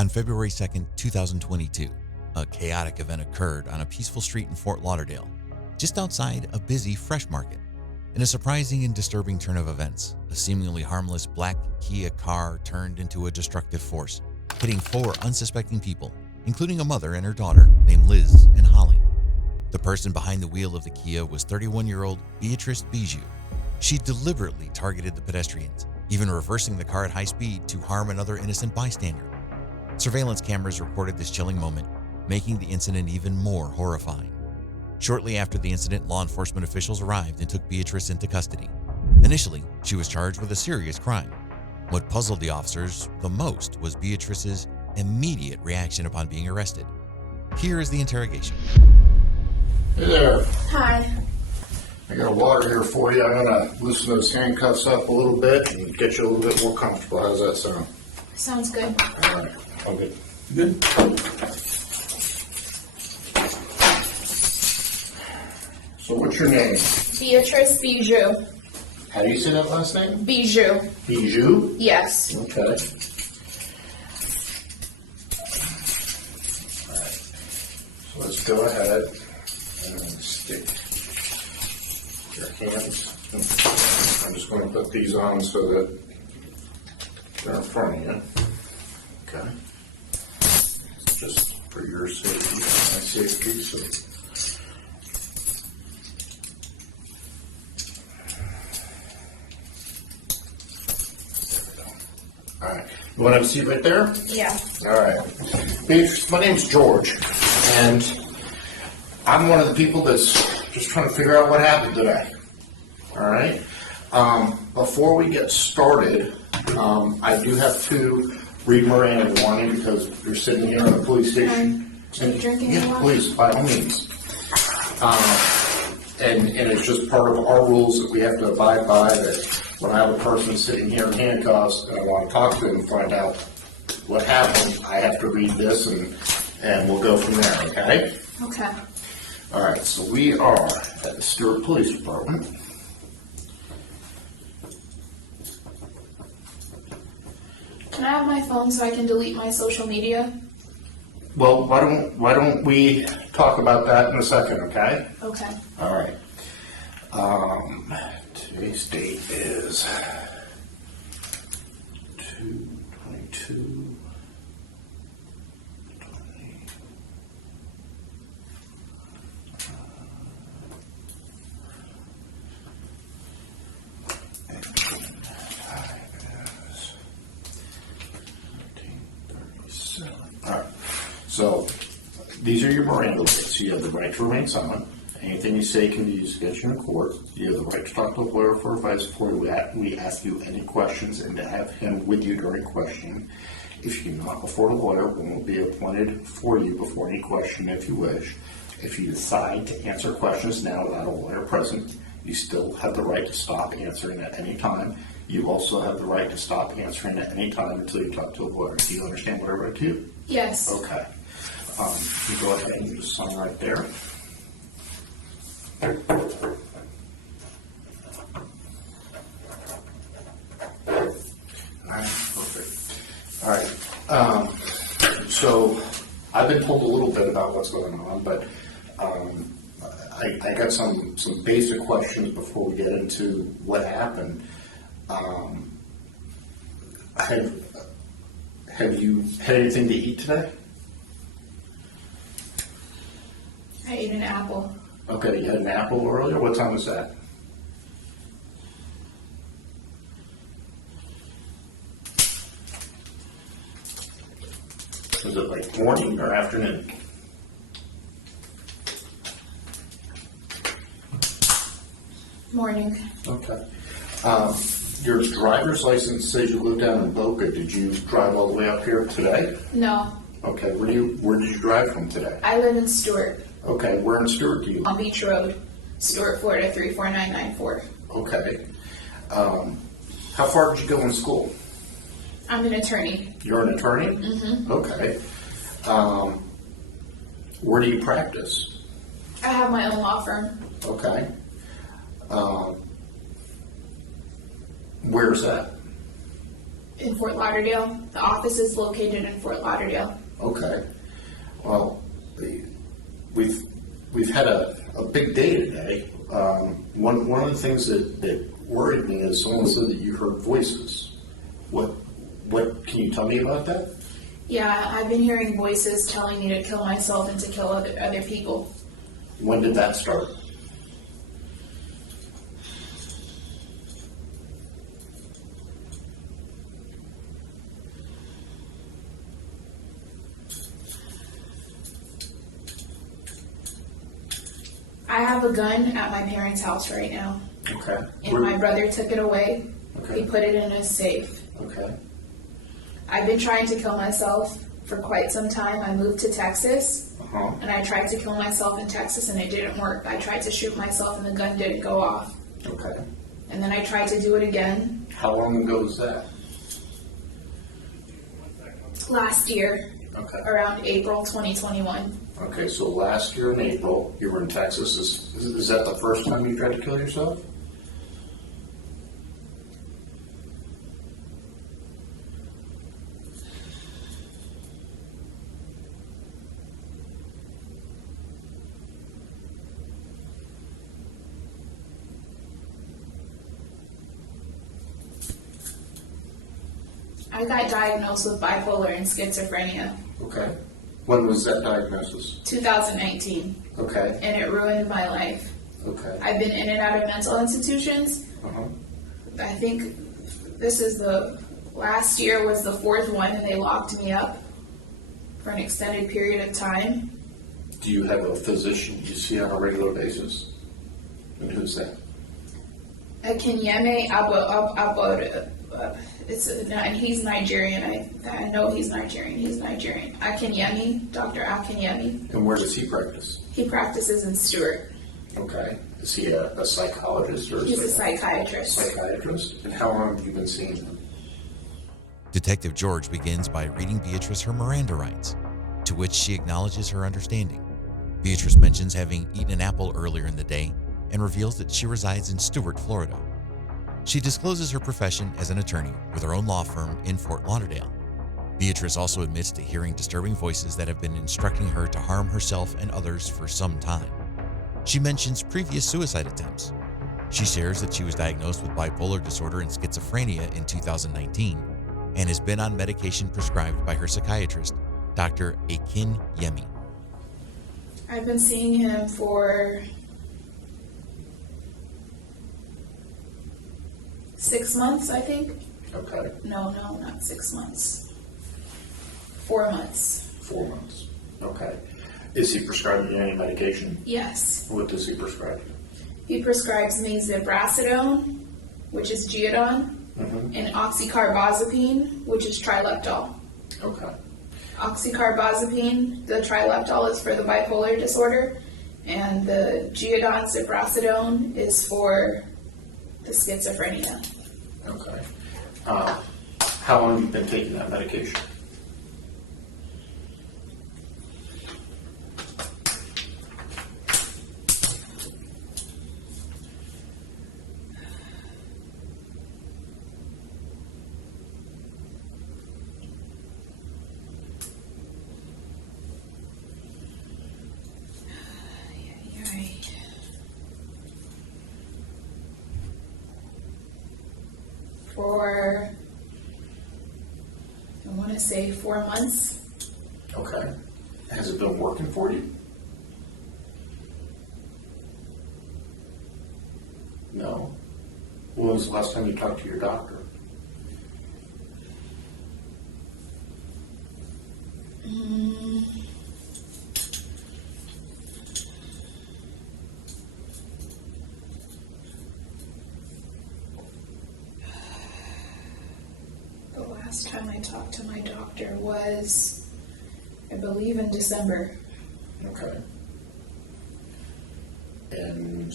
On February 2nd, 2022, a chaotic event occurred on a peaceful street in Fort Lauderdale, just outside a busy fresh market. In a surprising and disturbing turn of events, a seemingly harmless black Kia car turned into a destructive force, hitting 4 unsuspecting people, including a mother and her daughter named Liz and Holly. The person behind the wheel of the Kia was 31-year-old Beatrice Bijou. She deliberately targeted the pedestrians, even reversing the car at high speed to harm another innocent bystander. Surveillance cameras recorded this chilling moment, making the incident even more horrifying. Shortly after the incident, law enforcement officials arrived and took Beatrice into custody. Initially, she was charged with a serious crime. What puzzled the officers the most was Beatrice's immediate reaction upon being arrested. Here is the interrogation. Hey there. Hi. I got a water here for you. I'm going to loosen those handcuffs up a little bit and get you a little bit more comfortable. How's that sound? Sounds good. All right. All good. Good. So what's your name? Beatrice Bijou. How do you say that last name? Bijou. Bijou? Yes. Okay. All right. So let's go ahead and stick your hands. I'm just going to put these on so that they're in front of you. Okay. Just for your safety and my safety. So. All right. You want to have a seat right there? Yeah. All right. Beatrice, my name's George, and I'm one of the people that's just trying to figure out what happened today. All right. Before we get started, I do have to read Miranda warning because you're sitting here in the police station. Are you drinking Yeah, water? please, by all means. And it's just part of our rules that we have to abide by, that when I have a person sitting here in handcuffs and I want to talk to them and find out what happened, I have to read this and we'll go from there, okay? Okay. All right, so we are at the Stewart Police Department. Can I have my phone so I can delete my social media? Well, why don't we talk about that in a second, okay? Okay. All right. Today's date is 2/22. All right. So these are your Miranda rights. You have the right to remain silent. Anything you say can be used against you in court. You have the right to talk to a lawyer for advice before we ask you any questions and to have him with you during questioning. If you cannot afford a lawyer, one will be appointed for you before any question if you wish. If you decide to answer questions now without a lawyer present, you still have the right to stop answering at any time. You also have the right to stop answering at any time until you talk to a lawyer. Do you understand what I read to you? Yes. Okay. You go ahead and just sign right there. All right, perfect. All right. So I've been told a little bit about what's going on, but I got some basic questions before we get into what happened. Have you had anything to eat today? I ate an apple. Okay, you had an apple earlier? What time was that? Was it like morning or afternoon? Morning. Okay. Your driver's license says you live down in Boca. Did you drive all the way up here today? No. Okay, where did you drive from today? I live in Stewart. Okay, where in Stewart do you live? On Beach Road. Stewart, Florida 34994. Okay. How far did you go in school? I'm an attorney. You're an attorney? Mm-hmm. Okay. Where do you practice? I have my own law firm. Okay. Where's that? in Fort Lauderdale. The office is located in Fort Lauderdale. Okay. Well, we've had a big day today. One of the things that worried me is someone said that you heard voices. What can you tell me about that? Yeah, I've been hearing voices telling me to kill myself and to kill other people. When did that start? I have a gun at my parents' house right now. Okay. And my brother took it away. Okay. He put it in a safe. Okay. I've been trying to kill myself for quite some time. I moved to Texas, and I tried to kill myself in Texas, and it didn't work. I tried to shoot myself, and the gun didn't go off. Okay. And then I tried to do it again How long ago was that? last year, Okay. around April 2021. Okay, so last year in April, you were in Texas. Is that the first time you tried to kill yourself? I got diagnosed with bipolar and schizophrenia Okay. When was that diagnosis? 2019, Okay. and it ruined my life. Okay. I've been in and out of mental institutions. Uh-huh. I think this is last year was the fourth one, and they locked me up for an extended period of time. Do you have a physician you see on a regular basis? And who's that? Kenyeme and he's Nigerian. I know he's Nigerian. He's Nigerian. Akinyemi, Dr. Akinyemi. And where does he practice? He practices in Stewart. Okay. Is he a psychologist or He's a psychiatrist. psychiatrist? And how long have you been seeing him? Detective George begins by reading Beatrice her Miranda rights, to which she acknowledges her understanding. Beatrice mentions having eaten an apple earlier in the day and reveals that she resides in Stewart, Florida. She discloses her profession as an attorney with her own law firm in Fort Lauderdale. Beatrice also admits to hearing disturbing voices that have been instructing her to harm herself and others for some time. She mentions previous suicide attempts. She shares that she was diagnosed with bipolar disorder and schizophrenia in 2019 and has been on medication prescribed by her psychiatrist, Dr. Akinyemi. I've been seeing him for 6 months, I think. Okay. No, not 6 months. 4 months. 4 months. Okay. Is he prescribing you any medication? Yes. What does he prescribe you? He prescribes me zibrasidone, which is Geodon, and oxycarbazepine, which is trileptal. Okay. Oxycarbazepine, the trileptal is for the bipolar disorder, and the Geodon zibrasidone is for the schizophrenia. Okay. How long have you been taking that medication? For, I want to say 4 months. Okay. Has it been working for you? No. When was the last time you talked to your doctor? The last time I talked to my doctor was, I believe, in December. Okay. And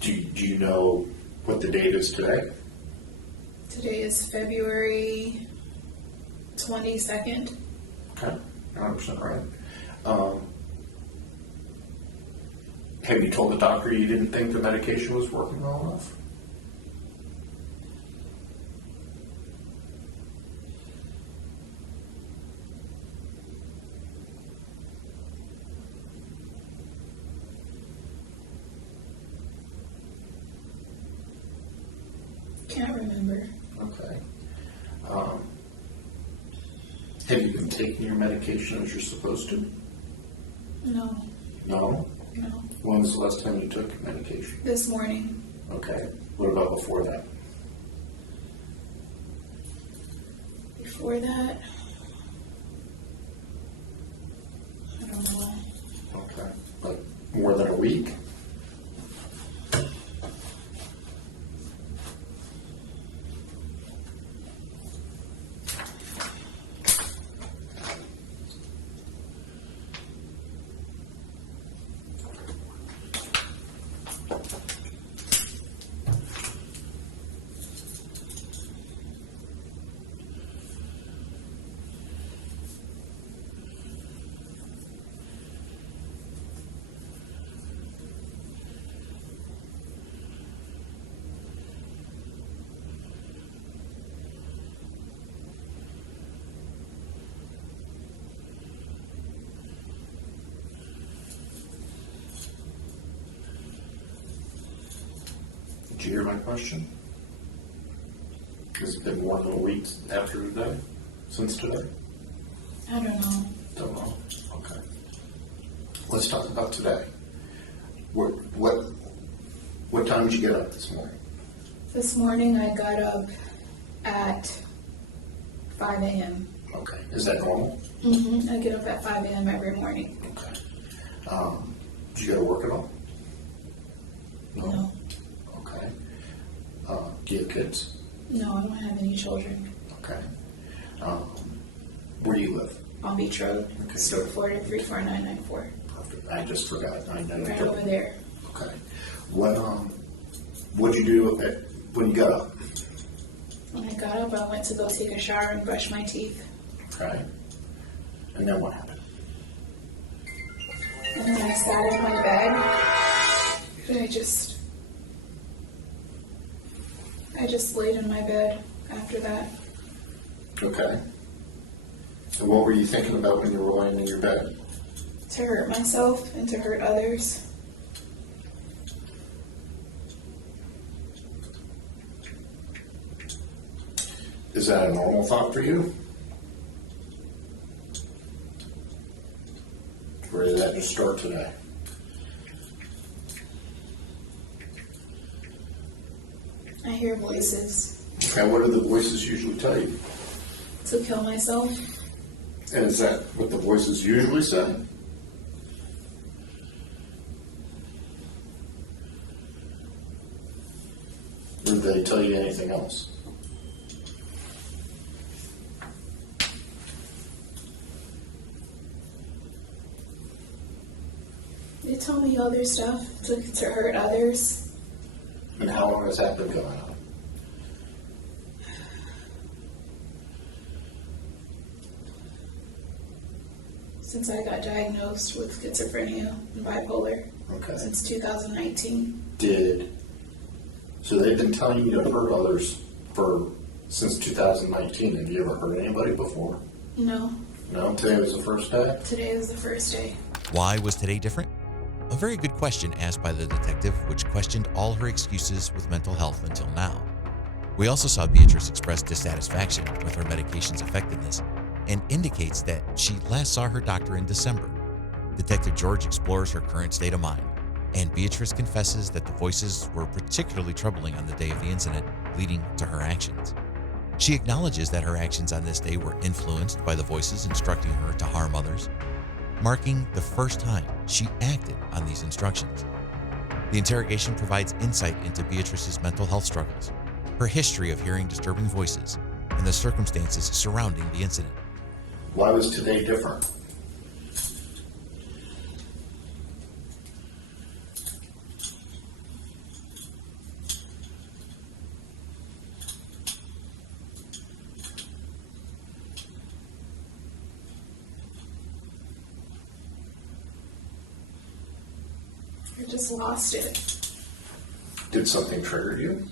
do you know what the date is today? Today is February 22nd. Okay, 100% right. Have you told the doctor you didn't think the medication was working well enough? Can't remember. Okay. Have you been taking your medication as you're supposed to? No. No? No. When was the last time you took medication? This morning. Okay. What about before that? Before that, I don't know. Okay. Like more than a week? Did you hear my question? Has it been more than a week after today? Since today? I don't know. Don't know. Okay. Let's talk about today. What time did you get up this morning? This morning I got up at 5 a.m. Okay. Is that normal? I get up at 5 a.m. every morning. Okay. Did you go to work at all? No. Okay. Do you have kids? No, I don't have any children. Okay. Where do you live? On Beach Road, Okay. Stuart, Florida 34994. Perfect. I just forgot. I know. Right over there. Okay. What'd you do when you got up? When I got up, I went to go take a shower and brush my teeth. Okay. And then what happened? And then I sat in my bed, and I just laid in my bed after that. Okay. And what were you thinking about when you were lying in your bed? To hurt myself and to hurt others. Is that a normal thought for you? Or did that just start today? I hear voices. And what do the voices usually tell you? To kill myself. And is that what the voices usually say? Or did they tell you anything else? They tell me other stuff to hurt others. And how long has that been going on? Since I got diagnosed with schizophrenia and bipolar. Okay. Since 2019. So they've been telling you to hurt others since 2019. Have you ever hurt anybody before? No. No? Today was the first day? Today was the first day. Why was today different? A very good question asked by the detective, which questioned all her excuses with mental health until now. We also saw Beatrice express dissatisfaction with her medication's effectiveness and indicates that she last saw her doctor in December. Detective George explores her current state of mind, and Beatrice confesses that the voices were particularly troubling on the day of the incident, leading to her actions. She acknowledges that her actions on this day were influenced by the voices instructing her to harm others, marking the first time she acted on these instructions. The interrogation provides insight into Beatrice's mental health struggles, her history of hearing disturbing voices, and the circumstances surrounding the incident. Why was today different? I just lost it. Did something trigger you?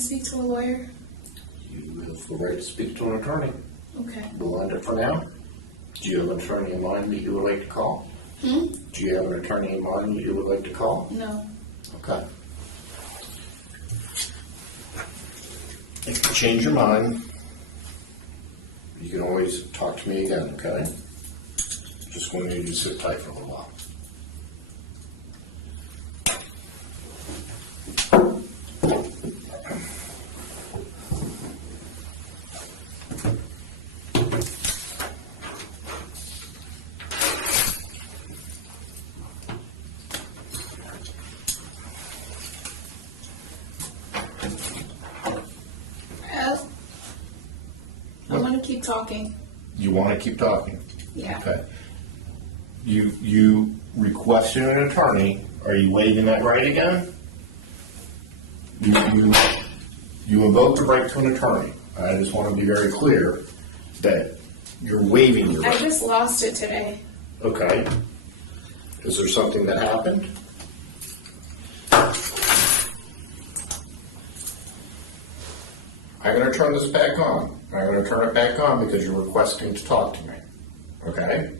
speak to a lawyer? You have the right to speak to an attorney. Okay. We'll end it for now. Do you have an attorney in mind that you would like to call? Do you have an attorney in mind that you would like to call? No. Okay. If you change your mind, you can always talk to me again, okay? Just want you to sit tight for a little while. I want to keep talking. You want to keep talking? Yeah. Okay. You requested an attorney. Are you waiving that right again? You invoke the right to an attorney. I just want to be very clear that you're waiving your I right. just lost it today. Okay. Is there something that happened? I'm going to turn this back on. I'm going to turn it back on because you're requesting to talk to me. Okay?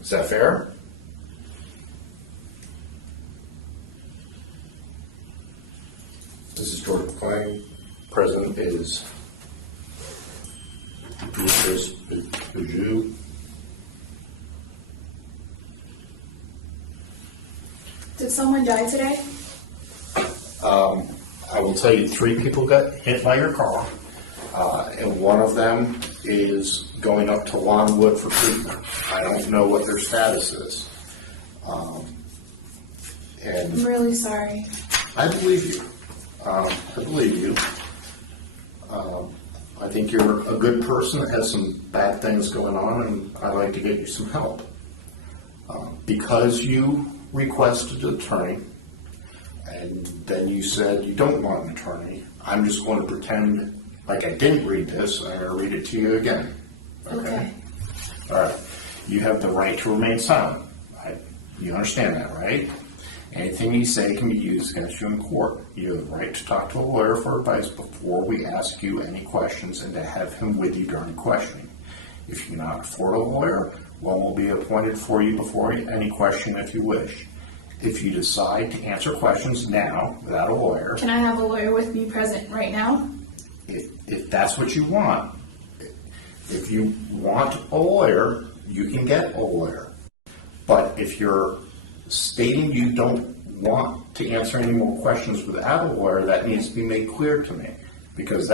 Is that fair? This is George McClain. President is Beatrice Bijou. Did someone die today? I will tell you 3 people got hit by your car, and one of them is going up to Longwood for treatment. I don't know what their status is. And I'm really sorry. I believe you. I believe you. I think you're a good person that has some bad things going on, and I'd like to get you some help. Because you requested an attorney, and then you said you don't want an attorney, I'm just going to pretend like I didn't read this, and I'm going to read it to you again. Okay. All right. You have the right to remain silent. You understand that, right? Anything you say can be used against you in court. You have the right to talk to a lawyer for advice before we ask you any questions and to have him with you during questioning. If you cannot afford a lawyer, one will be appointed for you before any question if you wish. If you decide to answer questions now without a lawyer, Can I have a lawyer with me present right now? if that's what you want, if you want a lawyer, you can get a lawyer. But if you're stating you don't want to answer any more questions without a lawyer, that needs to be made clear to me. Because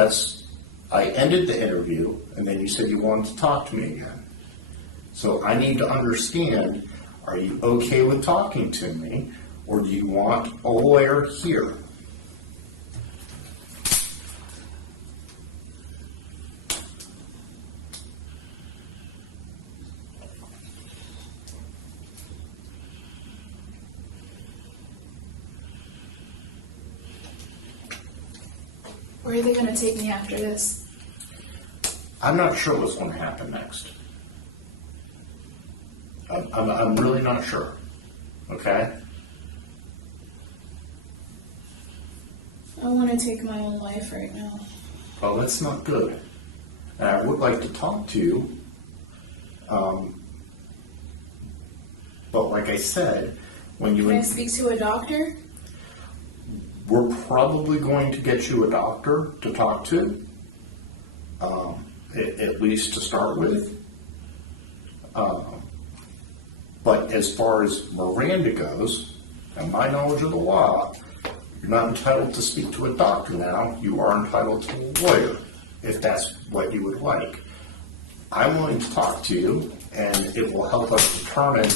I ended the interview, and then you said you wanted to talk to me again. So I need to understand, are you okay with talking to me, or do you want a lawyer here? Where are they going to take me after this? I'm not sure what's going to happen next. I'm really not sure. Okay? I want to take my own life right now. Well, that's not good. And I would like to talk to you. But like I said, when you... Can I speak to a doctor? We're probably going to get you a doctor to talk to, at least to start with. But as far as Miranda goes, and my knowledge of the law, you're not entitled to speak to a doctor now. You are entitled to a lawyer, if that's what you would like. I'm willing to talk to you, and it will help us determine...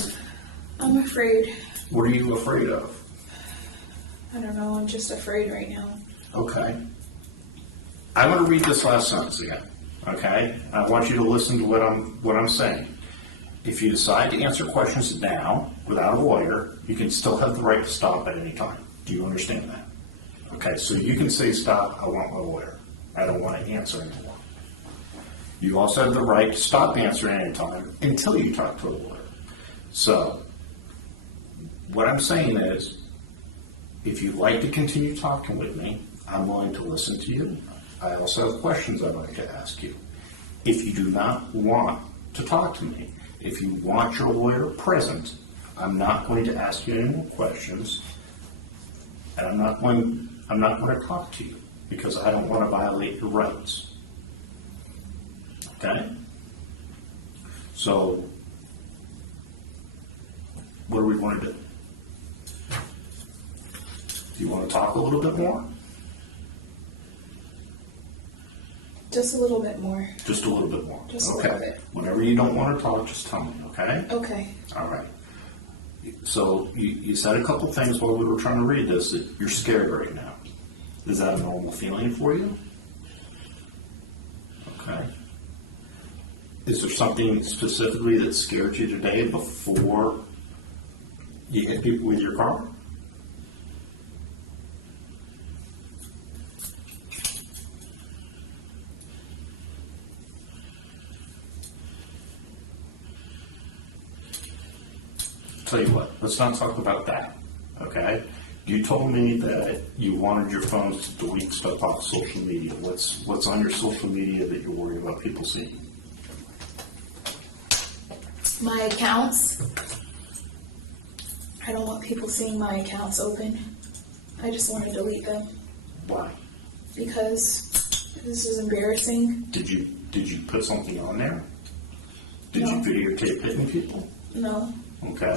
I'm afraid. What are you afraid of? I don't know, I'm just afraid right now. Okay. I'm going to read this last sentence again. Okay? I want you to listen to what I'm saying. If you decide to answer questions now without a lawyer, you can still have the right to stop at any time. Do you understand that? Okay, so you can say, stop, I want my lawyer. I don't want to answer anymore. You also have the right to stop answering any time until you talk to a lawyer. So, what I'm saying is, if you'd like to continue talking with me, I'm willing to listen to you. I also have questions I'd like to ask you. If you do not want to talk to me, if you want your lawyer present, I'm not going to ask you any more questions, and I'm not going to talk to you because I don't want to violate your rights. Okay? So, what do we want to do? Do you want to talk a little bit more? Just a little bit more. Just a little bit more. Just a okay. little bit. Whenever you don't want to talk, just tell me, okay? Okay. All right. So you said a couple things while we were trying to read this that you're scared right now. Is that a normal feeling for you? Okay. Is there something specifically that scared you today before you hit people with your car? Tell you what, let's not talk about that, okay? You told me that you wanted your phones to delete stuff off social media. What's on your social media that you're worried about people seeing? My accounts. I don't want people seeing my accounts open. I just want to delete them Why? because this is embarrassing. Did you put something on there? Did No. you videotape hitting people? No. Okay.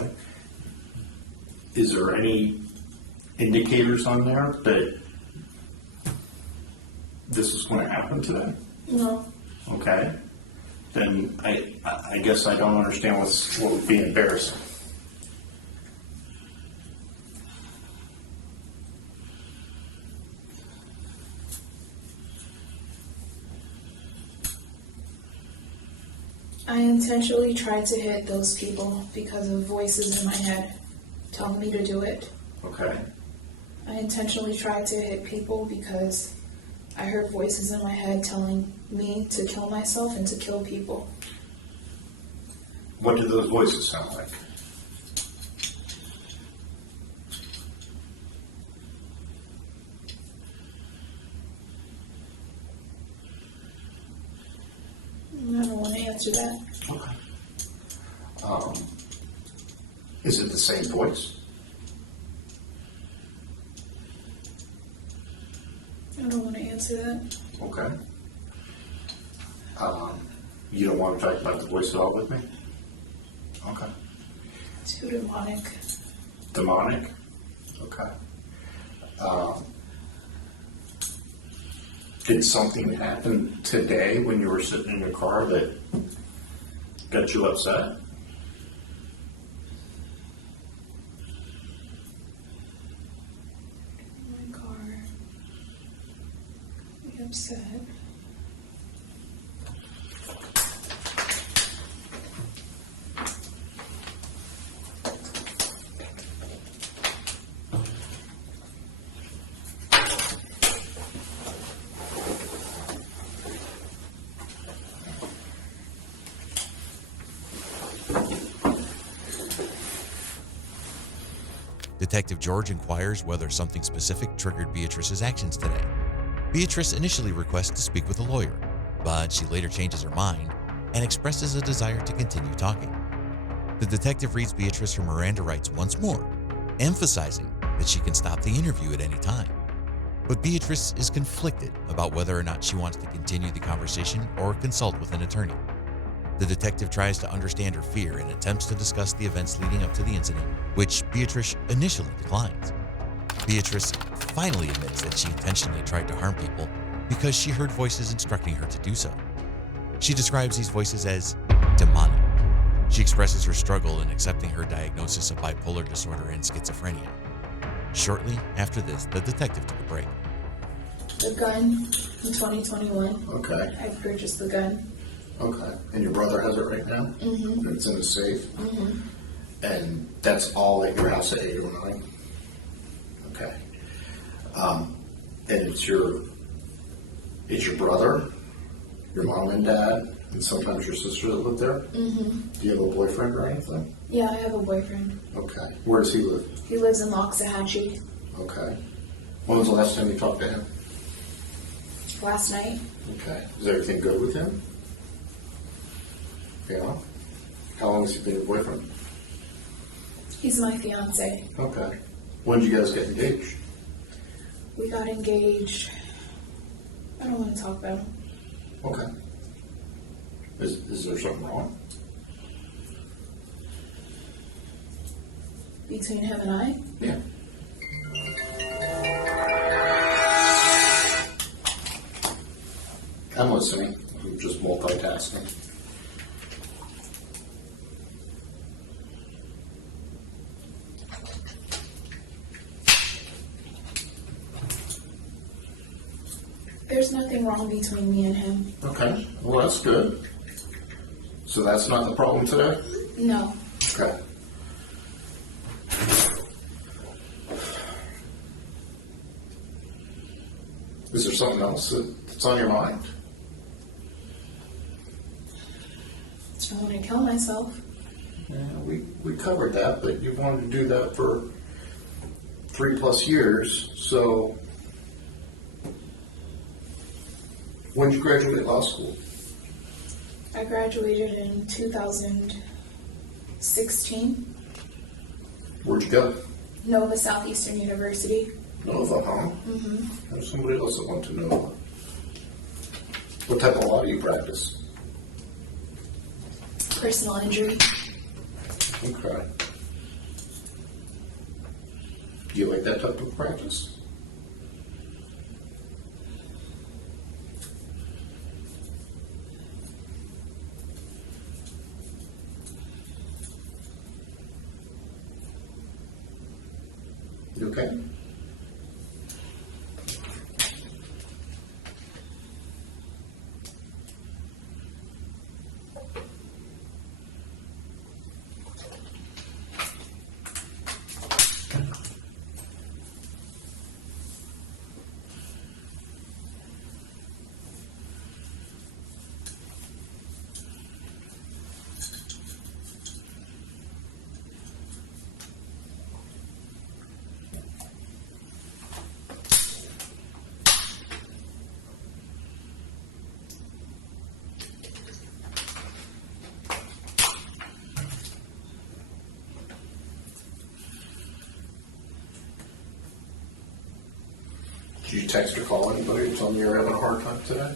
Is there any indicators on there that this is going to happen today? No. Okay. Then I guess I don't understand what would be embarrassing. I intentionally tried to hit those people because of voices in my head telling me to do it. Okay. I intentionally tried to hit people because I heard voices in my head telling me to kill myself and to kill people. What do those voices sound like? I don't want to answer that. Okay. Is it the same voice? I don't want to answer that. Okay. You don't want to talk about the voice at all with me? Okay. Too demonic. Demonic? Okay. Did something happen today when you were sitting in your car that got you upset? My car. I'm upset. Detective George inquires whether something specific triggered Beatrice's actions today. Beatrice initially requests to speak with a lawyer, but she later changes her mind and expresses a desire to continue talking. The detective reads Beatrice her Miranda rights once more, emphasizing that she can stop the interview at any time. But Beatrice is conflicted about whether or not she wants to continue the conversation or consult with an attorney. The detective tries to understand her fear and attempts to discuss the events leading up to the incident, which Beatrice initially declines. Beatrice finally admits that she intentionally tried to harm people because she heard voices instructing her to do so. She describes these voices as demonic. She expresses her struggle in accepting her diagnosis of bipolar disorder and schizophrenia. Shortly after this, the detective took a break. The gun in 2021. Okay. I purchased the gun. Okay. And your brother has it right now? Mm-hmm. And it's in the safe? Mm-hmm. And that's all at your house at 809? Okay. And it's your brother, your mom and dad, and sometimes your sister that live there? Mm-hmm. Do you have a boyfriend or anything? Yeah, I have a boyfriend. Okay. Where does he live? He lives in Loxahatchee. Okay. When was the last time you talked to him? last night. Okay. Is everything good with him? Yeah. How long has he been your boyfriend? He's my fiance. Okay. When did you guys get engaged? We got engaged. I don't want to talk about him. Okay. Is there something wrong? Between him and I? Yeah. I'm listening. I'm just multitasking. There's nothing wrong between me and him. Okay. Well, that's good. So that's not the problem today? No. Okay. Is there something else that's on your mind? I don't want to kill myself. Yeah, we covered that, but you wanted to do that for 3+ years, so when did you graduate law school? I graduated in 2016. Where'd you go? Nova Southeastern University. Nova, huh? Mm-hmm. There's somebody else that wants to know. What type of law do you practice? Personal injury. Okay. Do you like that type of practice? You okay? Did you text or call anybody to tell them you're having a hard time today?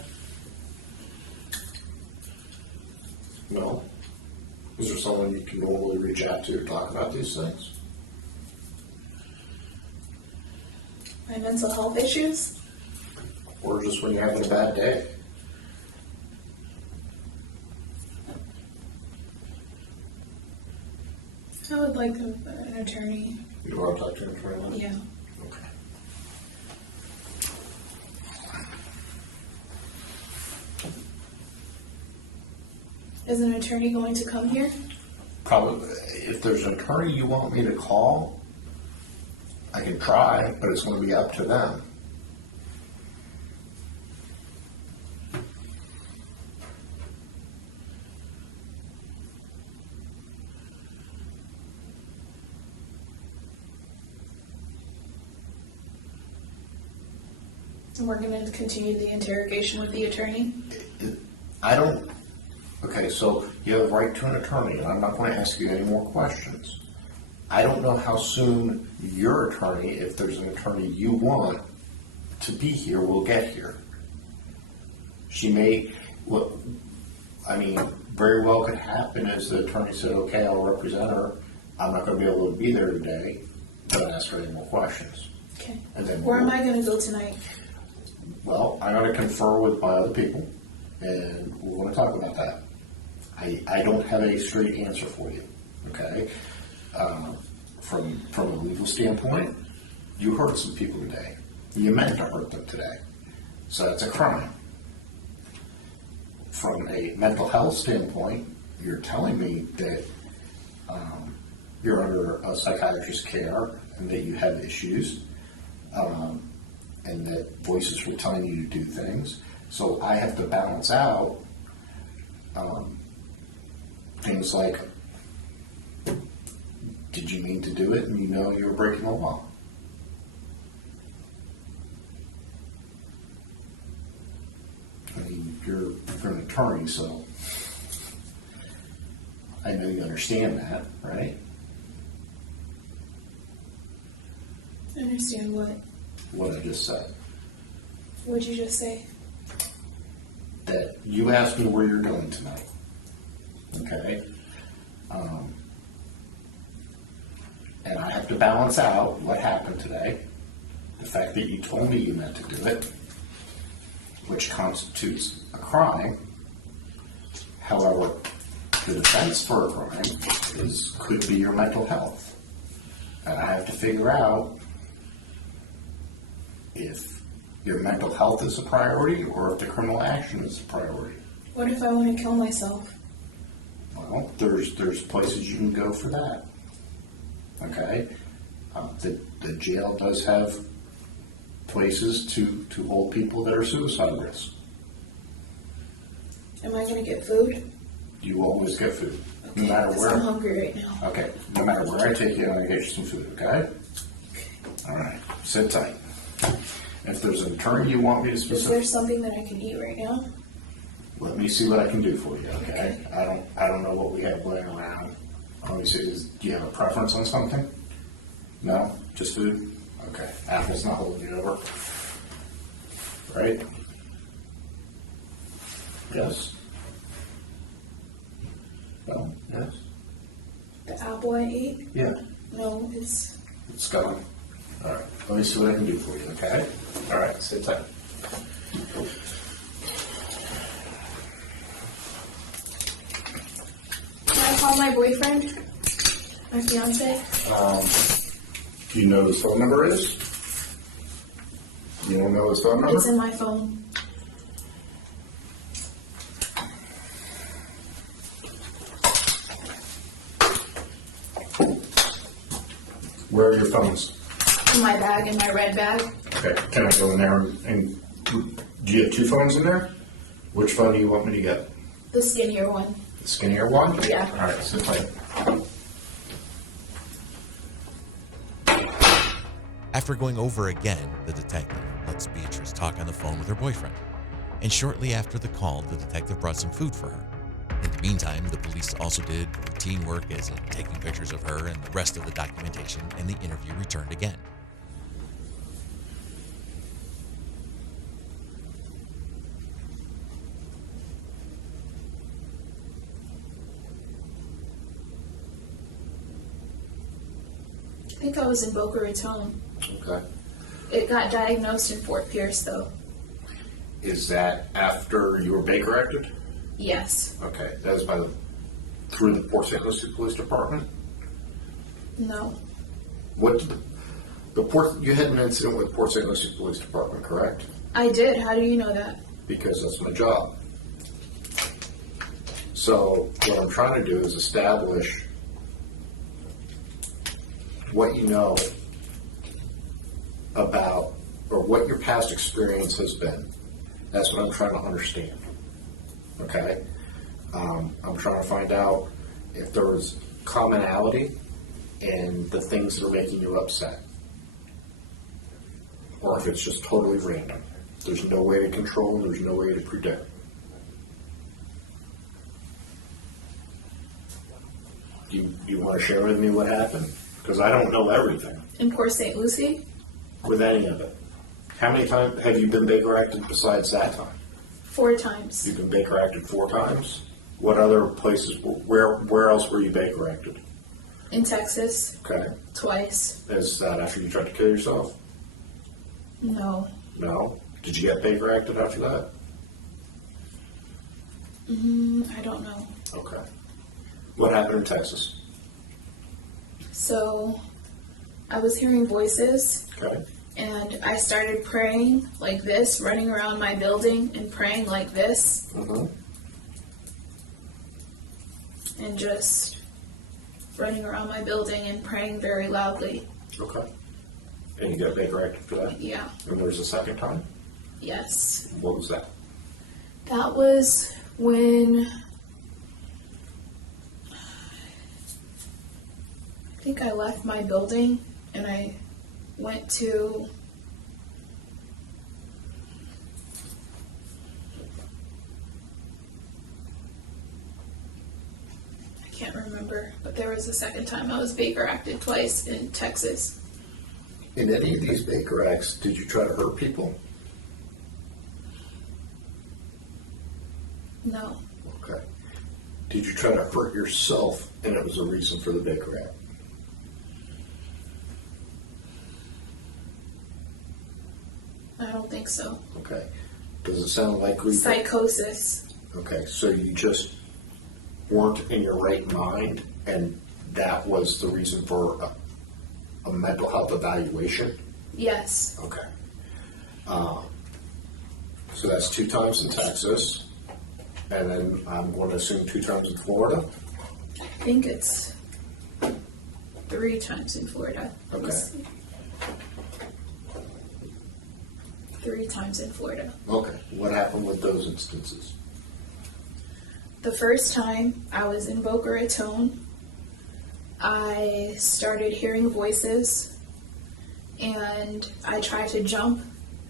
No? Is there someone you can normally reach out to talk about these things? My mental health issues. Or just when you're having a bad day? I would like an attorney. You want to talk to an attorney? Yeah. Okay. Is an attorney going to come here? Probably, if there's an attorney you want me to call, I can try, but it's going to be up to them. And we're going to continue the interrogation with the attorney? I don't, okay, so you have a right to an attorney, and I'm not going to ask you any more questions. I don't know how soon your attorney, if there's an attorney you want to be here, will get here. She may, well, I mean, very well could happen is the attorney said, okay, I'll represent her. I'm not going to be able to be there today. Don't ask her any more questions. Okay. And then Where am I going to go tonight? Well, I'm going to confer with my other people, and we're going to talk about that. I don't have a straight answer for you, okay? From a legal standpoint, you hurt some people today. You meant to hurt them today. So that's a crime. From a mental health standpoint, you're telling me that you're under a psychiatrist's care and that you have issues. And that voices were telling you to do things. So I have to balance out things like, did you mean to do it and you know you were breaking the law? attorney, so I know you understand that, right? I understand what? What I just said. What'd you just say? That you asked me where you're going tonight. Okay? And I have to balance out what happened today. The fact that you told me you meant to do it, which constitutes a crime. However, the defense for a crime could be your mental health. And I have to figure out if your mental health is a priority or if the criminal action is a priority. What if I want to kill myself? Well, there's places you can go for that. Okay? The jail does have places to hold people that are suicide risk. Am I going to get food? You always get food. Okay, No matter 'cause where. I'm hungry right now. Okay, no matter where I take you, I'm gonna get you some food, okay? All right, sit tight. If there's an attorney you want me to Is there specific, something that I can eat right now? let me see what I can do for you, okay? I don't know what we have laying around. Let me see, do you have a preference on something? No, just food? Okay, Apple's not holding you over. Right? Yes? No, yes? The apple I ate? Yeah. No, it's... It's gone. All right. Let me see what I can do for you, okay? All right. Sit tight. Can I call my boyfriend? My fiance? Do you know his phone number is? You don't know his phone number? It's in my phone. Where are your phones? In my bag, in my red bag. Okay. Can I go in there and do you have two phones in there? Which phone do you want me to get? The skinnier one. The skinnier one? Yeah. All right. Sit tight. After going over again, the detective lets Beatrice talk on the phone with her boyfriend. And shortly after the call, the detective brought some food for her. In the meantime, the police also did routine work, as in taking pictures of her and the rest of the documentation, and the interview returned again. I think I was in Boca Raton. Okay. It got diagnosed in Fort Pierce, though. Is that after you were Baker acted? Yes. Okay. That was through the Port St. Lucie Police Department? No. What did you had an incident with Port St. Lucie Police Department, correct? I did. How do you know that? Because that's my job. So what I'm trying to do is establish what you know about, or what your past experience has been. That's what I'm trying to understand. Okay? I'm trying to find out if there was commonality in the things that are making you upset. Or if it's just totally random. There's no way to control, there's no way to predict. Do you want to share with me what happened? Because I don't know everything In Port St. Lucie? with any of it. How many times have you been Baker acted besides that time? 4 times. You've been Baker acted 4 times? What other places, where else were you Baker acted? In Texas. Okay. Twice. Is that after you tried to kill yourself? No. No. Did you get Baker acted after that? I don't know. Okay. What happened in Texas? So, I was hearing voices, Okay. and I started praying like this, running around my building and praying like this, Mm-hmm. and just running around my building and praying very loudly. Okay. And you got Baker acted for that? Yeah. And there was a second time? Yes. What was that? That was when I think I left my building and I went to was the second time I was Baker acted twice in Texas. In any of these Baker acts, did you try to hurt people? No. Okay. Did you try to hurt yourself and it was a reason for the Baker act? I don't think so. Okay. Does it sound likely? Psychosis. Okay, so you just weren't in your right mind and that was the reason for a mental health evaluation? Yes. Okay. So that's 2 times in Texas, and then I'm going to assume 2 times in Florida? I think it's 3 times in Florida. Let me Okay. see. 3 times in Florida. Okay, what happened with those instances? The first time I was in Boca Raton, I started hearing voices and I tried to jump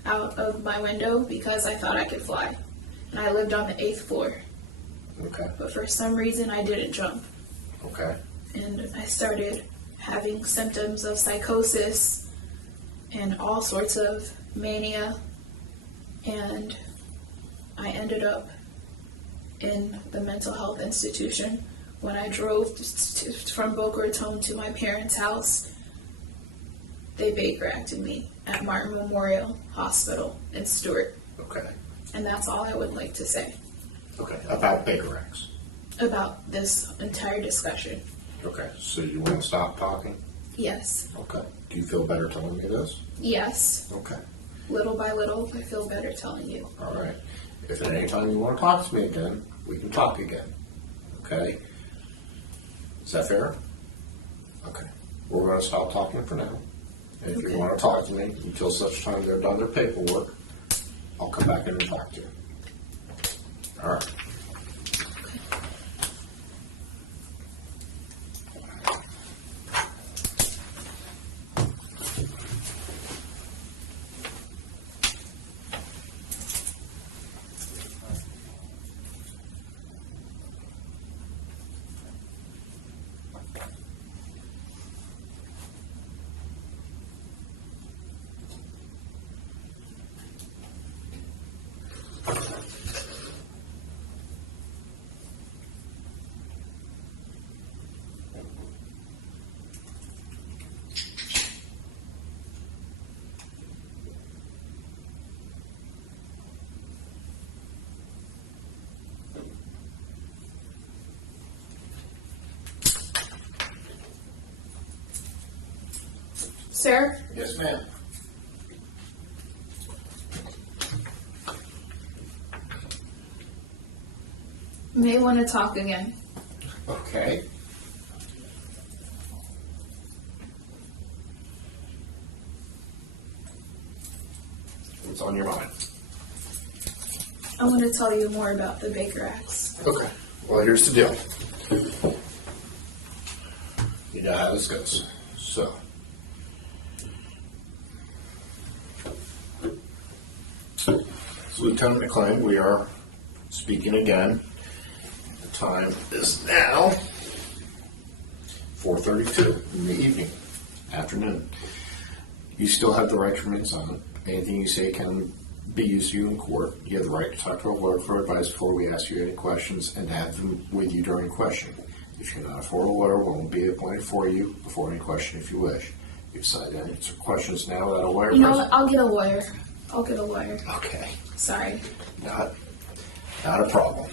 out of my window because I thought I could fly. And I lived on the 8th floor. Okay, But for some reason I didn't jump. okay, And I started having symptoms of psychosis and all sorts of mania. And I ended up in the mental health institution. When I drove from Boca Raton to my parents' house, they Baker acted me at Martin Memorial Hospital in Stewart. okay, And that's all I would like to say okay, about Baker acts. about this entire discussion. Okay, so you want to stop talking? Yes. Okay. Do you feel better telling me this? Yes. Okay, Little by little, I feel better telling you. all right. If at any time you want to talk to me again, we can talk again. Okay? Is that fair? Okay. We're going to stop talking for now. And if Okay. you want to talk to me until such time they're done their paperwork, I'll come back in and talk to you. All right. Sir, Yes, ma'am. may want to talk again. Okay. What's on your mind? I want to tell you more about the Baker Acts. Okay. Well, here's the deal. You know how this goes. So, Lieutenant McLean, we are speaking again. The time is now 4:32 in the evening, afternoon. You still have the right to remain silent. Anything you say can be used to you in court. You have the right to talk to a lawyer for advice before we ask you any questions and to have them with you during questioning. If you're not afford a lawyer, one will be appointed for you before any question if you wish. You decide to answer questions now without a lawyer You know present. what? I'll get a lawyer. I'll get a lawyer. Okay, Sorry. not a problem.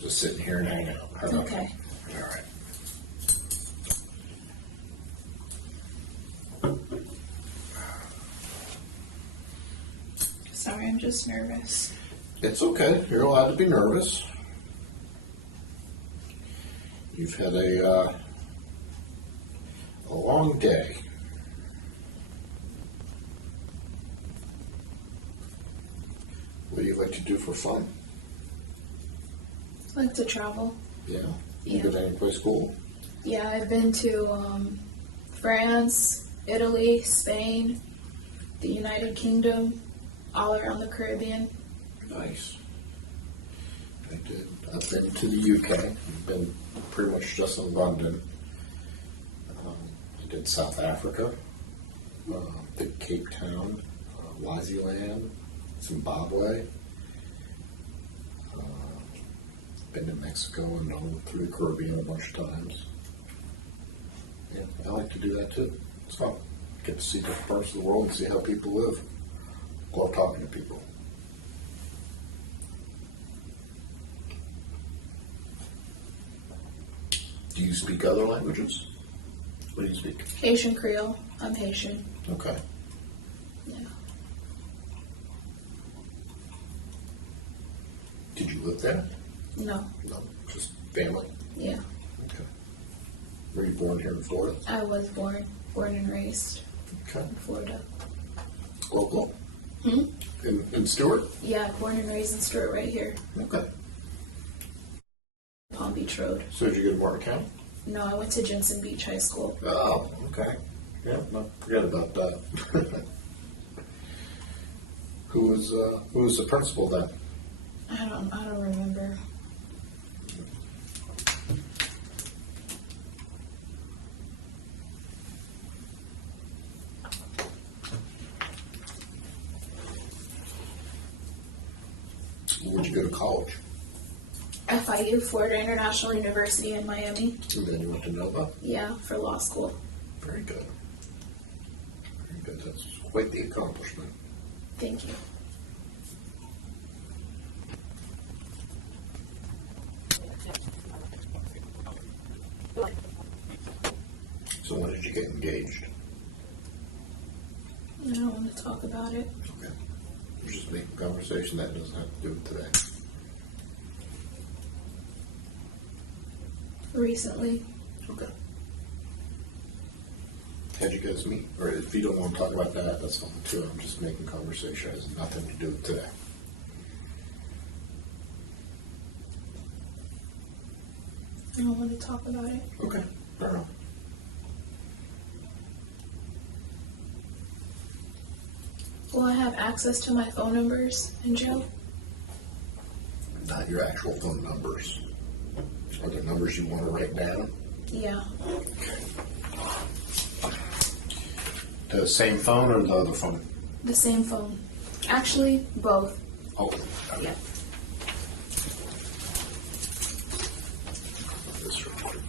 Just sitting here and hanging out. How about Okay. that? All right. Sorry, I'm just nervous. It's okay. You're allowed to be nervous. You've had a long day. What do you like to do for fun? I like to travel. Yeah. Yeah. You go to any place cool? Yeah, I've been to France, Italy, Spain, the United Kingdom, all around the Caribbean. Nice. I've been to the UK. I've been pretty much just in London. I did South Africa, did Cape Town, Swaziland, Zimbabwe. Been to Mexico and on through the Caribbean a bunch of times. Yeah, I like to do that too. It's fun. Get to see different parts of the world and see how people live. Love talking to people. Do you speak other languages? What do you speak? Haitian Creole. I'm Haitian. Okay. Yeah. Did you live there? No. No, just family. Yeah. Okay. Were you born here in Florida? I was born and raised Okay. in Florida. Local? Hmm? In Stewart? Yeah, born and raised in Stewart, right here. Okay. Palm Beach Road. So did you get a Martin County? No, I went to Jensen Beach High School. Oh, okay. Yeah, no, forget about that. Who was the principal then? I don't remember. Where'd you go to college? FIU, Florida International University in Miami. And then you went to Nova? Yeah, for law school. Very good. Very good. That's quite the accomplishment. Thank you. So when did you get engaged? I don't want to talk about it. Okay. We're just making conversation. That doesn't have to do with today. Recently. Okay. How'd you guys meet? Or if you don't want to talk about that, that's fine too. I'm just making conversation. It has nothing to do with today. I don't want to talk about it. Okay. Fair enough. Will I have access to my phone numbers in jail? Not your actual phone numbers. Are there numbers you want to write down? Yeah. The same phone or the other phone? The same phone. Actually, both. Oh, Yeah. This real quick.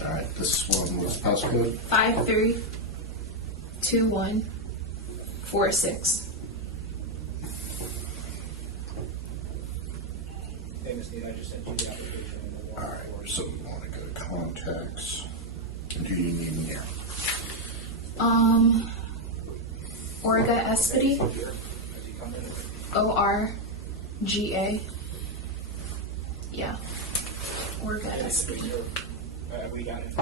All right, this one was passcode. 532146. Hey, Miss Nita, I just sent you the application and the All warrant right, for so we want to go to contacts. And who do you need in here? Orga Espedy. Here, has he come in? ORGA. Yeah. Orga Espedy. We got it.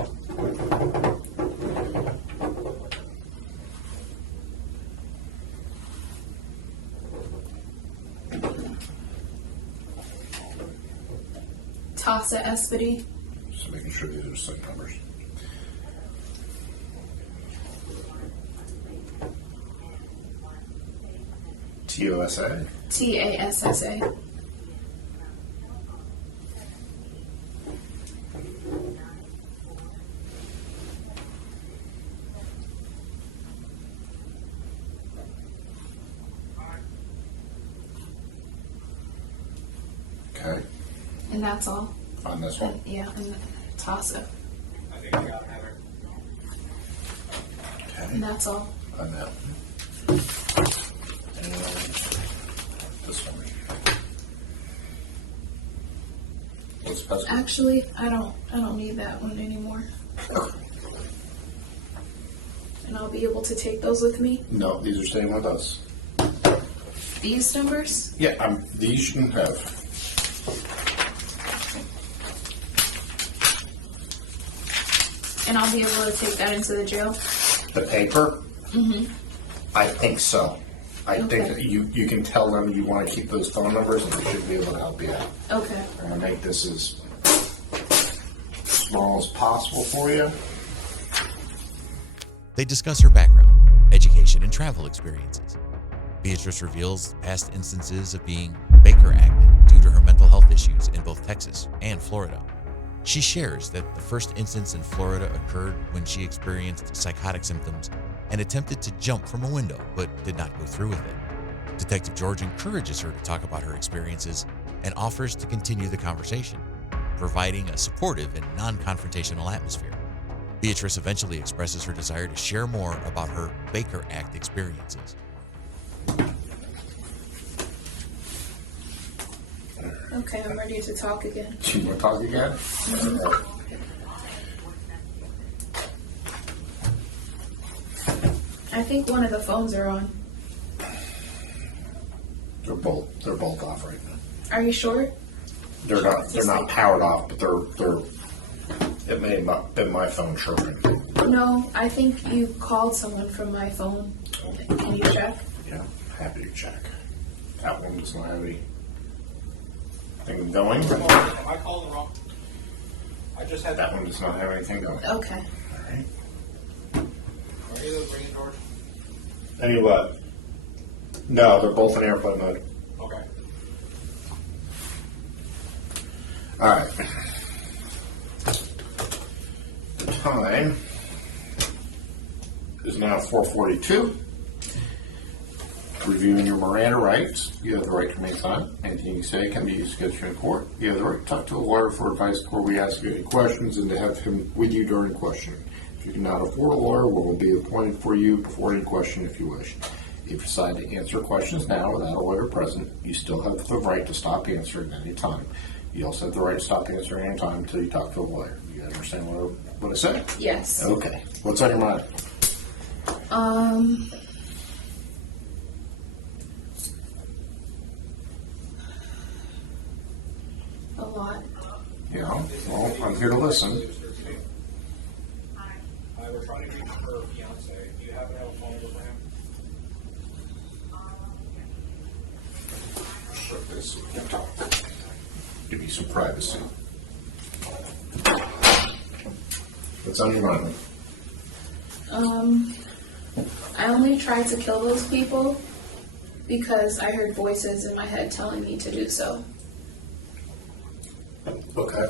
Tasa Espedy. Just making sure these are the same numbers. TOSA. TASSA. Okay. And that's all. On this one. Yeah, and Tasa. I think I got it, Heather. And Okay. that's all. On that. And this one. What's the best? Actually, I don't need that one anymore. And I'll be able to take those with me. No, these are staying with us. These numbers? Yeah, these you can have. And I'll be able to take that into the jail? The paper? Mm-hmm. I think so. I think Okay. that you can tell them you want to keep those phone numbers and they should be able to help you out. Okay. I'm going to make this as small as possible for you. They discuss her background, education, and travel experiences. Beatrice reveals past instances of being Baker acted due to her mental health issues in both Texas and Florida. She shares that the first instance in Florida occurred when she experienced psychotic symptoms and attempted to jump from a window, but did not go through with it. Detective George encourages her to talk about her experiences and offers to continue the conversation, providing a supportive and non-confrontational atmosphere. Beatrice eventually expresses her desire to share more about her Baker Act experiences. Okay, I'm ready to talk again. You want to talk again? I think one of the phones are on. They're both off right now. Are you sure? They're not powered off, but they're it may have not been my phone chirping. No, I think you called someone from my phone. Can you check? Yeah, happy to check. That one does not have anything going. Am I calling the wrong? I just had That one does not have anything going. Okay. All right. Are you ringing, George? Any what? No, they're both in airplane mode. Okay. All right. The time is now 4:42. Reviewing your Miranda rights. You have the right to remain silent. Anything you say can be used against you in court. You have the right to talk to a lawyer for advice before we ask you any questions and to have him with you during questioning. If you cannot afford a lawyer, one will be appointed for you before any question if you wish. If you decide to answer questions now without a lawyer present, you still have the right to stop answering at any time. You also have the right to stop answering any time until you talk to a lawyer. You understand what I said? Yes. Okay. What's on your mind? A lot. Yeah. Well, I'm here to listen. We're trying to reach her fiance. Do you happen to have a phone number for him? Shut this so we can talk. Give you some privacy. What's on your mind? I only tried to kill those people because I heard voices in my head telling me to do so. Okay.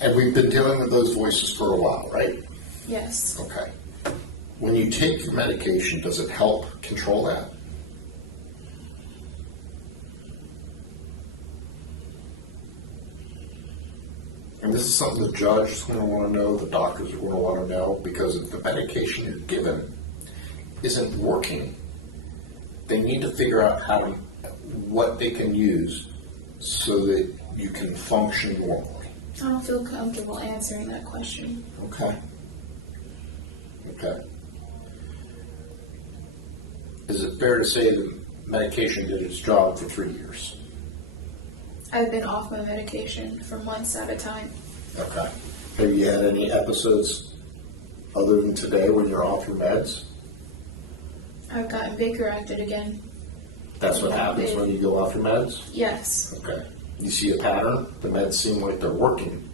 And we've been dealing with those voices for a while, right? Yes. Okay. When you take your medication, does it help control that? And this is something the judge is going to want to know, the doctors are going to want to know, because if the medication you're given isn't working, they need to figure out what they can use so that you can function normally. I don't feel comfortable answering that question. Okay. Okay. Is it fair to say the medication did its job for 3 years? I've been off my medication for months at a time. Okay. Have you had any episodes other than today when you're off your meds? I've gotten Baker acted again. That's what happens when you go off your meds? Yes. Okay. You see a pattern? The meds seem like they're working.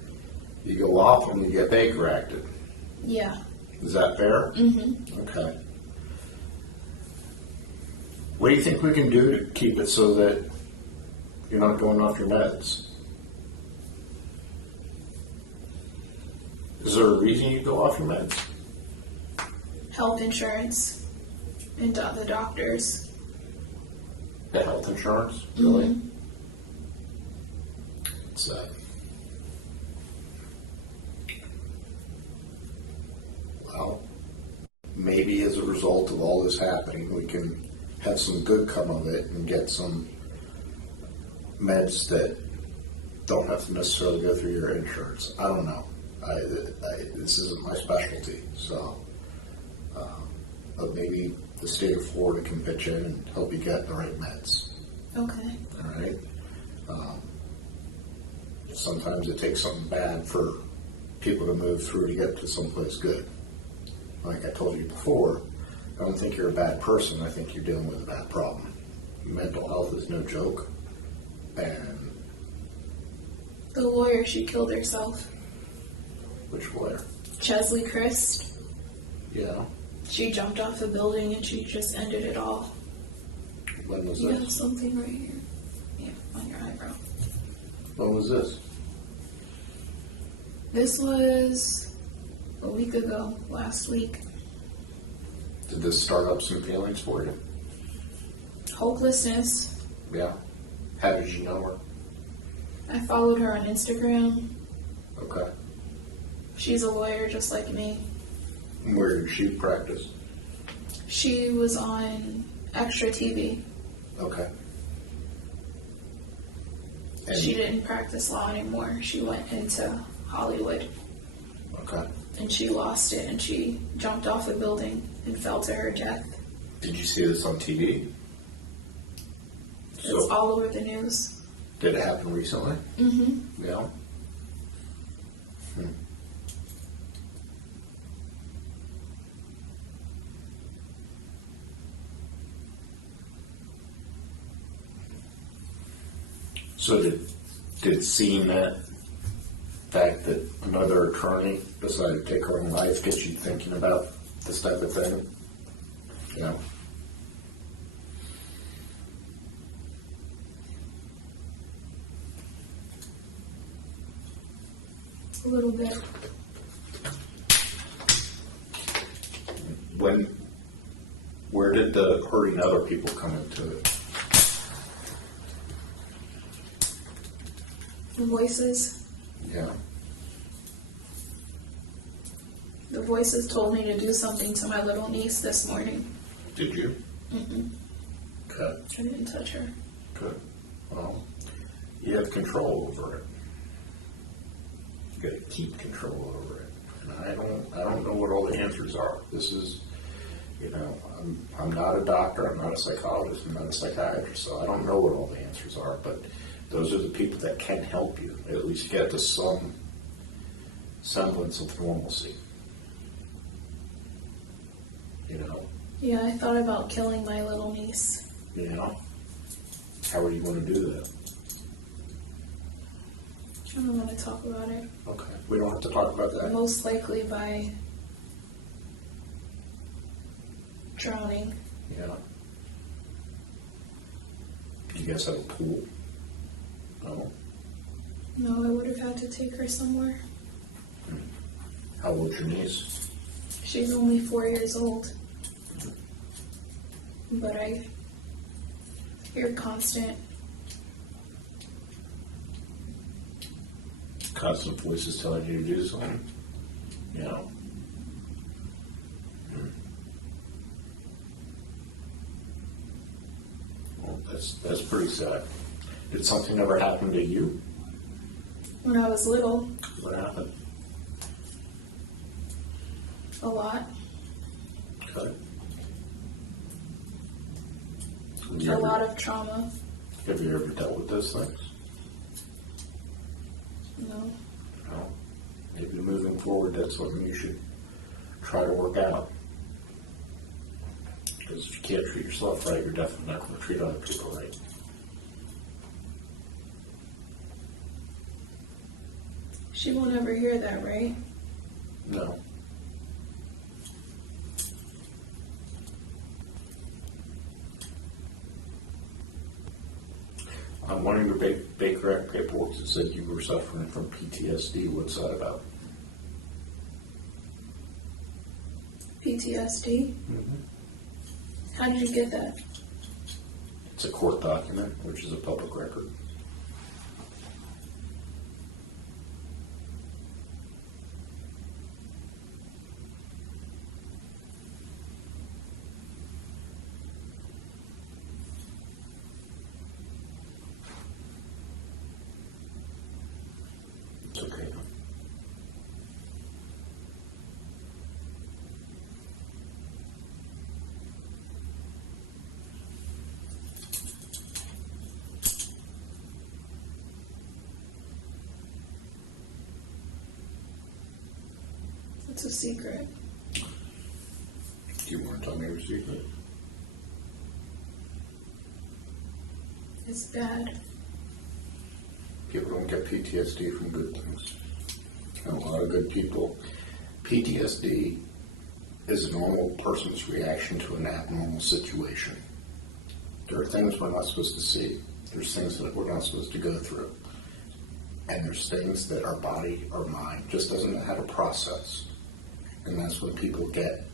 You go off and you get Baker acted. Yeah. Is that fair? Mm-hmm. Okay. What do you think we can do to keep it so that you're not going off your meds? Is there a reason you go off your meds? Health insurance and the doctors. The health insurance? Really? Mhm. It's, well, maybe as a result of all this happening, we can have some good come of it and get some meds that don't have to necessarily go through your insurance. I don't know. This isn't my specialty, so. But maybe the state of Florida can pitch in and help you get the right meds. Okay. All right. Sometimes it takes something bad for people to move through to get to someplace good. Like I told you before, I don't think you're a bad person. I think you're dealing with a bad problem. Mental health is no joke. And The lawyer, she killed herself. which lawyer? Chesley Christ. Yeah. She jumped off a building and she just ended it all. When was You have this? something right here. Yeah, on your eyebrow. When was this? This was a week ago, last week. Did this start up some feelings for you? Hopelessness. Yeah. How did you know her? I followed her on Instagram. Okay. She's a lawyer just like me. Where did she practice? She was on Extra TV. Okay. And She didn't practice law anymore. She went into Hollywood okay. and she lost it and she jumped off a building and fell to her death. Did you see this on TV? It's all over the news. Did it happen recently? Mm-hmm. Yeah. So did seeing that fact that another attorney decided to take her own life get you thinking about this type of thing? Yeah. A little bit. Where did the hurting other people come into it? The voices. Yeah. The voices told me to do something to my little niece this morning. Did you? Mm-mm. Okay. I didn't touch her. Good. Well, you have control over it. You got to keep control over it. And I don't know what all the answers are. This is, I'm not a doctor. I'm not a psychologist. I'm not a psychiatrist. So I don't know what all the answers are. But those are the people that can help you at least get to some semblance of normalcy. Yeah, I thought about killing my little niece. How are you going to do that? I don't want to talk about it. Okay. We don't have to talk about that. Most likely by drowning. Yeah. Do you guys have a pool? No. No, I would have had to take her somewhere. How old's your niece? She's only 4 years old. But I hear constant Voices telling you to do something. Well, that's pretty sad. Did something ever happen to you? when I was little, What happened? a lot. Okay. A lot of trauma. Have you ever dealt with those things? No. No. Maybe moving forward, that's something you should try to work out. Because if you can't treat yourself right, you're definitely not going to treat other people right. She won't ever hear that, right? No. On one of your Baker Act paperwork, it said you were suffering from PTSD. What's that about? PTSD? How did you get that? It's a court document, which is a public record. What's a secret? Do you want to tell me your secret? It's bad. People don't get PTSD from good things. And a lot of good people, PTSD is a normal person's reaction to an abnormal situation. There are things we're not supposed to see. There's things that we're not supposed to go through. And there's things that our body, our mind, just doesn't know how to process. And that's when people get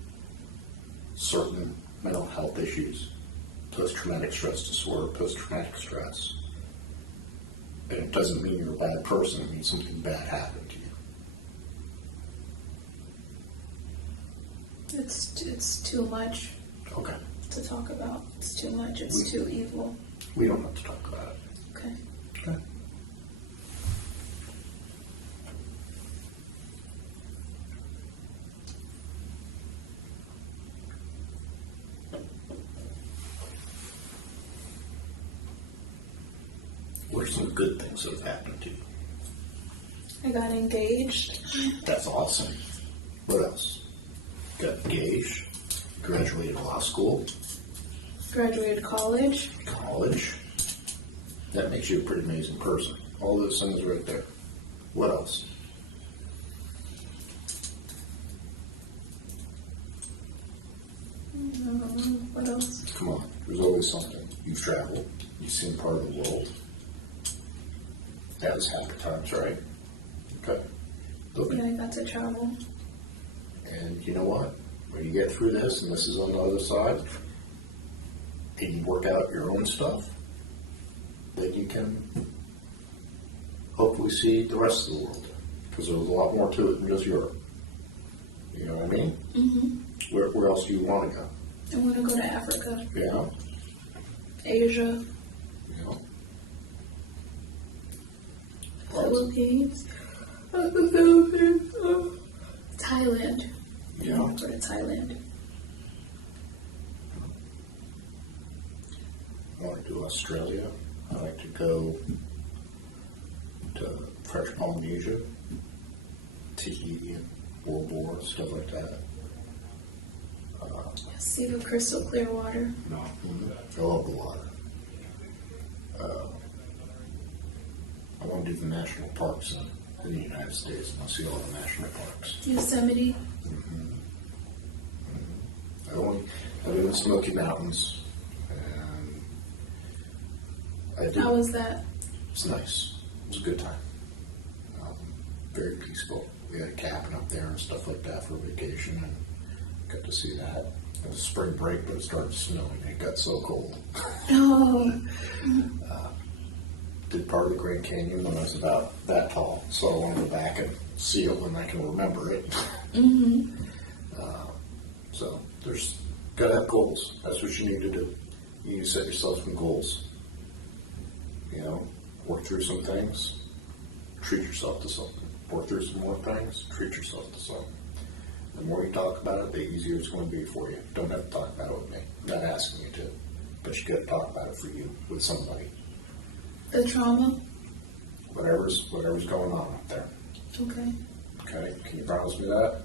certain mental health issues, post-traumatic stress disorder, post-traumatic stress. And it doesn't mean you're a bad person, it means something bad happened to you. It's too much Okay. to talk about. It's too much. It's too evil. We don't have to talk about it. Okay. Okay. What are some good things that have happened to you? I got engaged. That's awesome. What else? Got engaged, graduated law school, Graduated college. college. That makes you a pretty amazing person. All those things right there. What else? What else? Come on, there's always something. You've traveled, you've seen part of the world. That was happy times, right? Okay. Look, Yeah, I got to travel. and you know what? When you get through this, and this is on the other side, and you work out your own stuff, then you can hopefully see the rest of the world. Because there's a lot more to it than just Europe. You know what I mean? Mm-hmm. Where else do you want to go? I want to go to Africa, Yeah? Asia, Yeah. Philippines, Thailand. I Yeah. want to go to Thailand. I want to do Australia. I like to go to French Polynesia, Tahiti, and Bora Bora, stuff like that. See the crystal clear water. I love the water. I want to do the national parks in the United States, and I'll see all the national parks. Yosemite. I live in the Smoky Mountains, and I do. How was that? It's nice. It was a good time. Very peaceful. We had a cabin up there and stuff like that for vacation, and got to see that. It was spring break, but it started snowing. It got so cold. Oh, Did part of the Grand Canyon when I was about that tall, so I want to go back and see it when I can remember it. So there's gotta have goals. That's what you need to do. You need to set yourself some goals. You know, work through some things, treat yourself to something. Work through some more things, treat yourself to something. The more you talk about it, the easier it's going to be for you. You don't have to talk about it with me. I'm not asking you to, but you got to talk about it for you with somebody. the trauma. Whatever's going on up there. Okay. Okay, can you promise me that?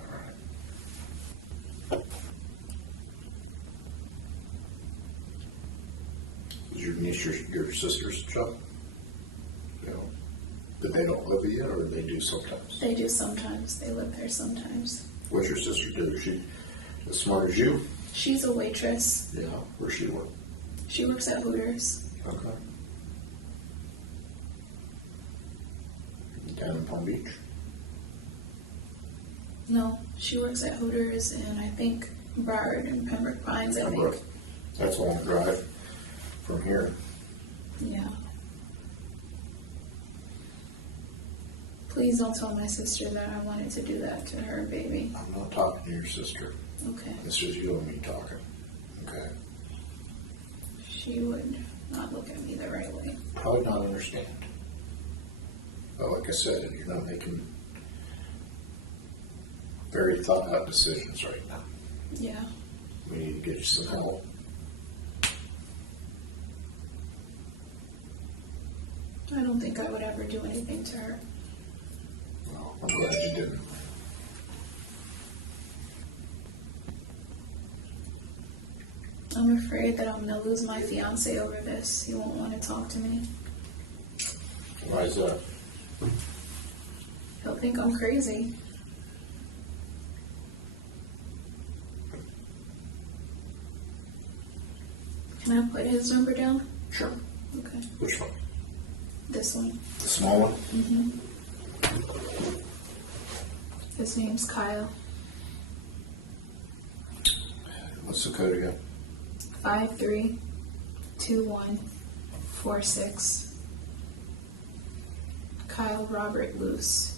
All right. Is your niece your sister's job? You know, that they don't live with you, or they do sometimes? They do sometimes. They live there sometimes. What's your sister do? Is she as smart as you? She's a waitress. Yeah. Where's she work? She works at Hooters. Okay. Down in Palm Beach? No, she works at Hooters and I think Broward and Pembroke Pines, I think. Pembroke. That's a long drive from here. Yeah. Please don't tell my sister that I wanted to do that to her baby. I'm not talking to your sister. Okay. This is you and me talking. Okay. She would not look at me the right way. Probably not understand. But like I said, you're not making very thought out decisions right now. Yeah. We need to get you some help. I don't think I would ever do anything to her. Well, I'm glad you didn't. I'm afraid that I'm gonna lose my fiance over this. He won't want to talk to me. Why is that? He'll think I'm crazy. Can I put his number down? Sure. Okay. Which one? This one. The small one? Mm-hmm. His name's Kyle. What's the code again? 532146. Kyle Robert Luce.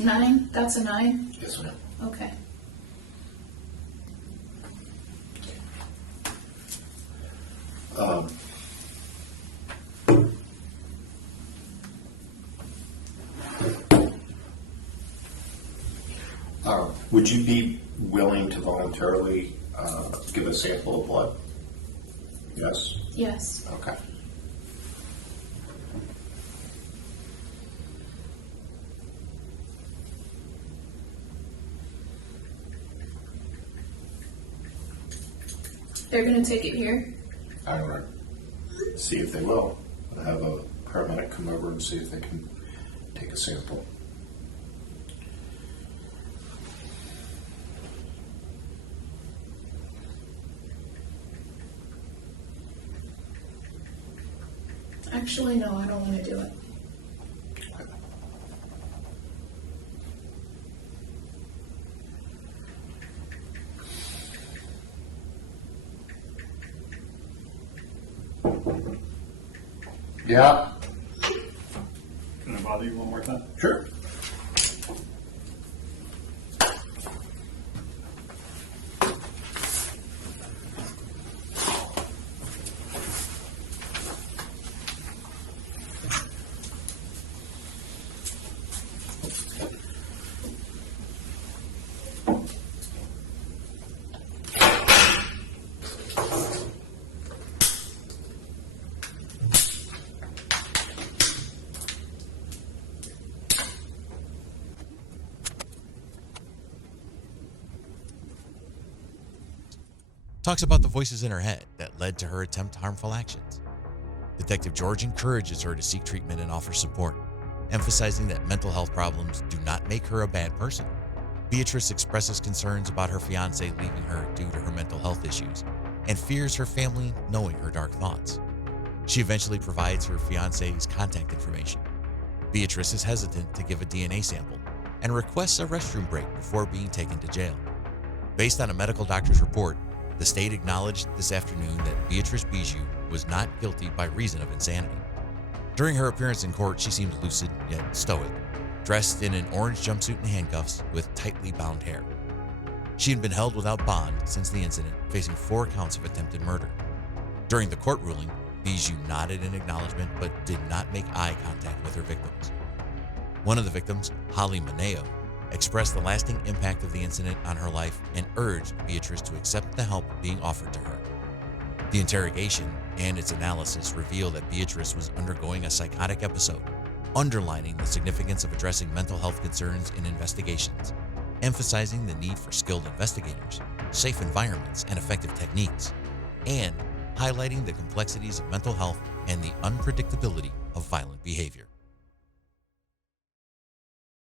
Nine? That's a 9? Yes, ma'am. Okay. Would you be willing to voluntarily give a sample of blood? Yes? Yes. Okay. They're gonna take it here? I'm going to see if they will. I'll have a paramedic come over and see if they can take a sample. Actually, no, I don't want to do it. Yeah. Can I bother you one more time? Sure. Talks about the voices in her head that led to her attempt harmful actions. Detective George encourages her to seek treatment and offer support, emphasizing that mental health problems do not make her a bad person. Beatrice expresses concerns about her fiancé leaving her due to her mental health issues and fears her family knowing her dark thoughts. She eventually provides her fiancé's contact information. Beatrice is hesitant to give a DNA sample and requests a restroom break before being taken to jail. Based on a medical doctor's report, the state acknowledged this afternoon that Beatrice Bijou was not guilty by reason of insanity. During her appearance in court, she seemed lucid yet stoic, dressed in an orange jumpsuit and handcuffs with tightly bound hair. She had been held without bond since the incident, facing 4 counts of attempted murder. During the court ruling, Bijou nodded in acknowledgement but did not make eye contact with her victims. One of the victims, Holly Maneo, expressed the lasting impact of the incident on her life and urged Beatrice to accept the help being offered to her. The interrogation and its analysis reveal that Beatrice was undergoing a psychotic episode, underlining the significance of addressing mental health concerns in investigations, emphasizing the need for skilled investigators, safe environments, and effective techniques, and highlighting the complexities of mental health and the unpredictability of violent behavior.